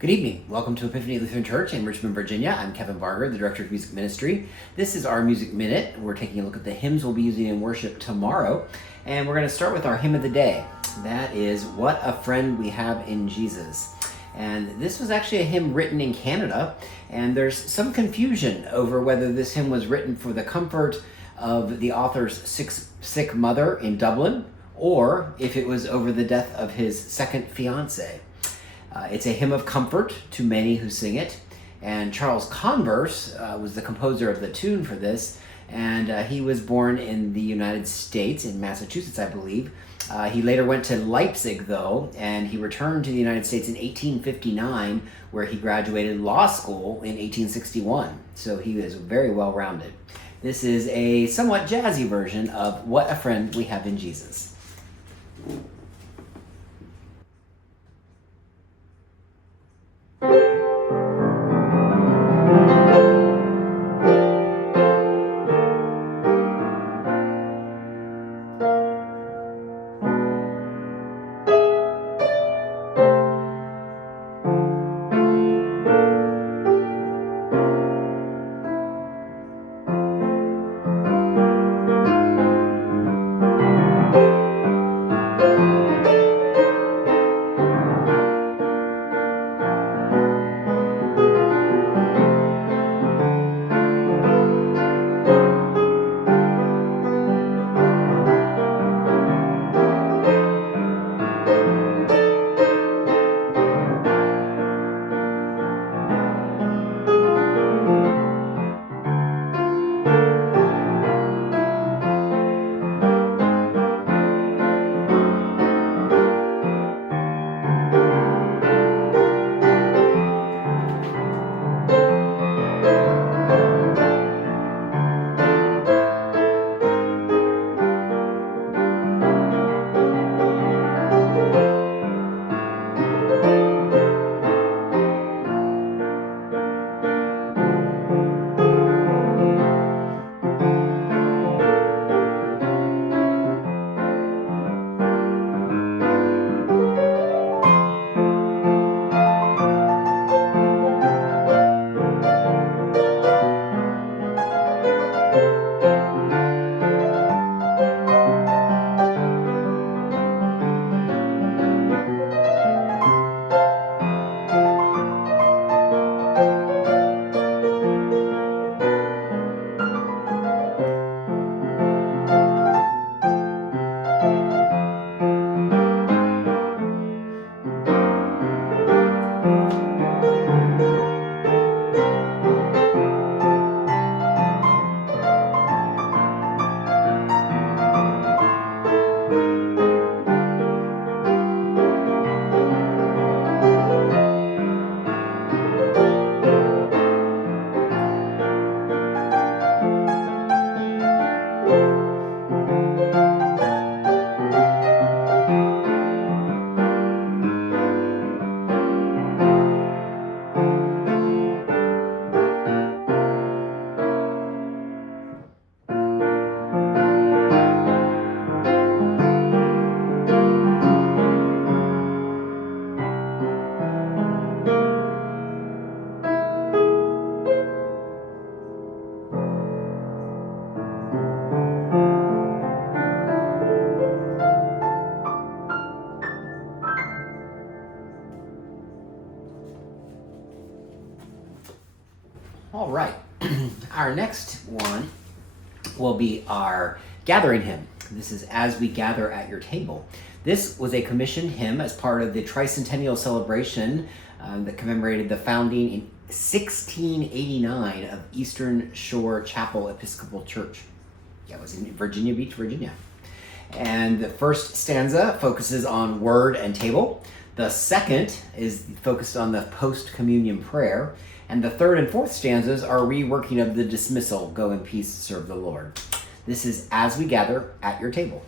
Good evening. Welcome to Epiphany Lutheran Church in Richmond, Virginia. I'm Kevin Barger, the Director of Music Ministry. This is our Music Minute. We're taking a look at the hymns we'll be using in worship tomorrow. And we're going to start with our hymn of the day. That is, What a Friend We Have in Jesus. And this was actually a hymn written in Canada. And there's some confusion over whether this hymn was written for the comfort of the author's sick mother in Dublin, or if it was over the death of his second fiancée. It's a hymn of comfort to many who sing it, and Charles Converse was the composer of the tune for this, and he was born in the United States, in Massachusetts, I believe. He later went to Leipzig, though, and he returned to the United States in 1859, where he graduated law school in 1861, so he is very well-rounded. This is a somewhat jazzy version of What a Friend We Have in Jesus. All right, our next one will be our gathering hymn. This is As We Gather at Your Table. This was a commissioned hymn as part of the tricentennial celebration that commemorated the founding in 1689 of Eastern Shore Chapel Episcopal Church. Yeah, it was in Virginia Beach, Virginia. And the first stanza focuses on word and table. The second is focused on the post-communion prayer. And the third and fourth stanzas are reworking of the dismissal, go in peace, serve the Lord. This is As We Gather at Your Table.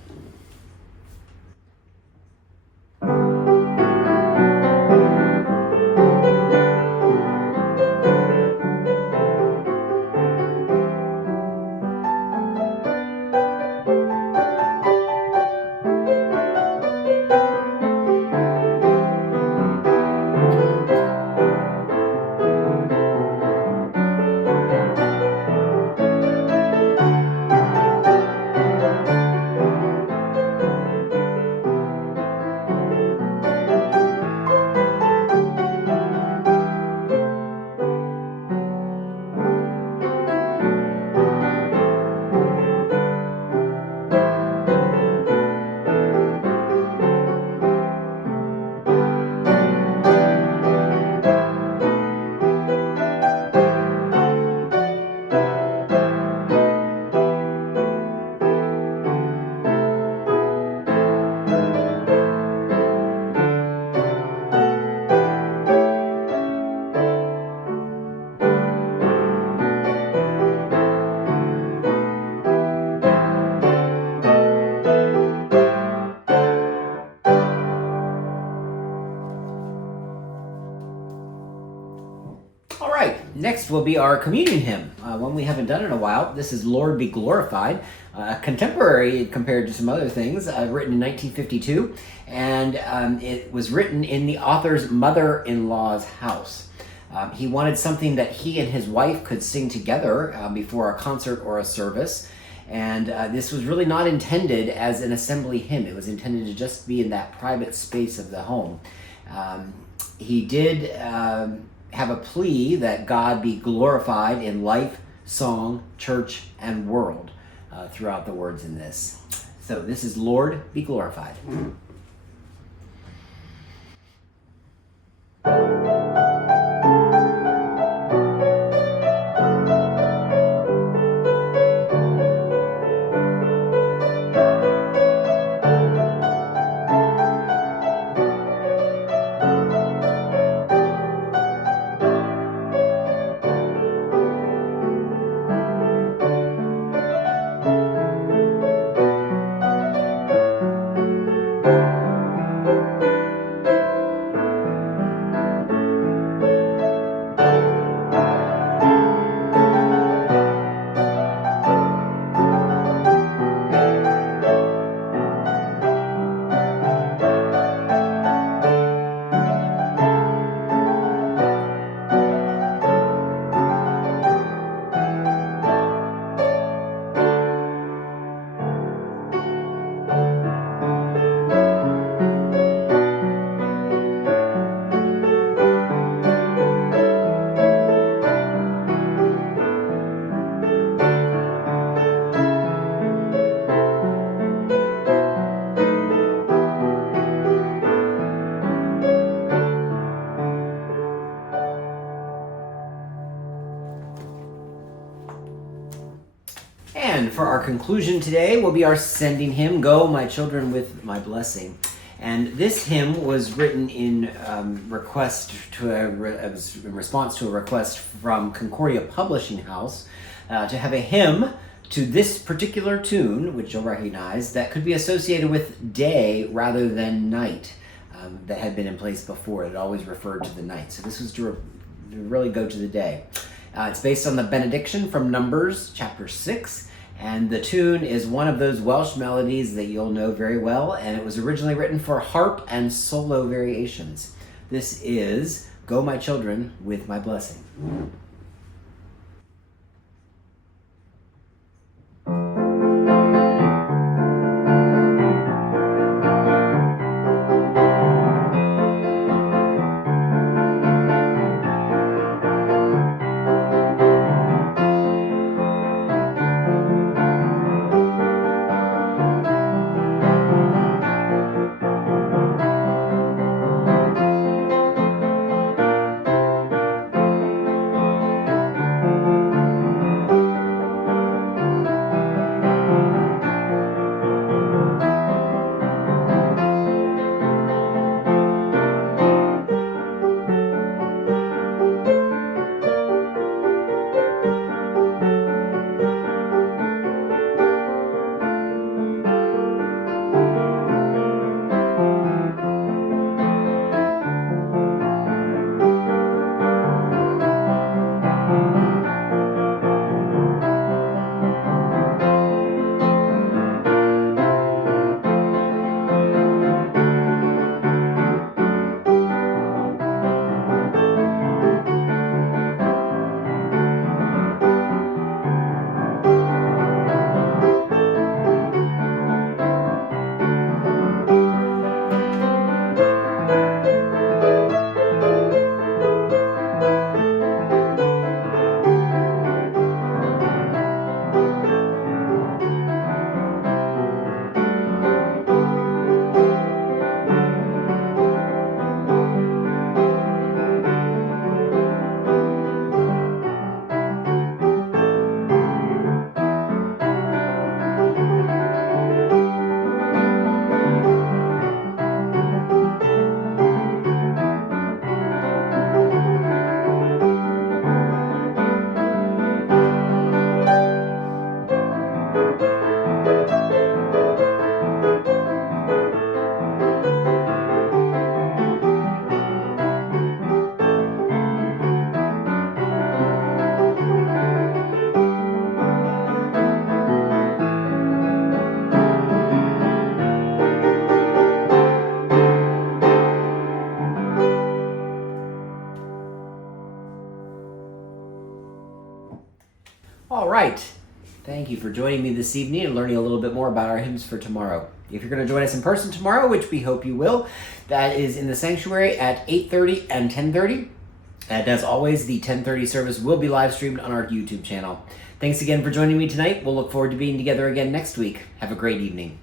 will be our communion hymn, one we haven't done in a while. This is Lord Be Glorified, contemporary compared to some other things, written in 1952, and it was written in the author's mother-in-law's house. He wanted something that he and his wife could sing together before a concert or a service, and this was really not intended as an assembly hymn. It was intended to just be in that private space of the home. He did have a plea that God be glorified in life, song, church, and world throughout the words in this. So this is Lord Be Glorified. And for our conclusion today will be our sending hymn, Go My Children with My Blessing. And this hymn was written in response to a request from Concordia Publishing House to have a hymn to this particular tune, which you'll recognize, that could be associated with day rather than night, that had been in place before. It always referred to the night. So this was to really go to the day. It's based on the benediction from Numbers chapter 6, and the tune is one of those Welsh melodies that you'll know very well, and it was originally written for harp and solo variations. This is Go My Children with My Blessing. All right. Thank you for joining me this evening and learning a little bit more about our hymns for tomorrow. If you're going to join us in person tomorrow, which we hope you will, that is in the sanctuary at 8:30 and 10:30. And as always, the 10:30 service will be live streamed on our YouTube channel. Thanks again for joining me tonight. We'll look forward to being together again next week. Have a great evening.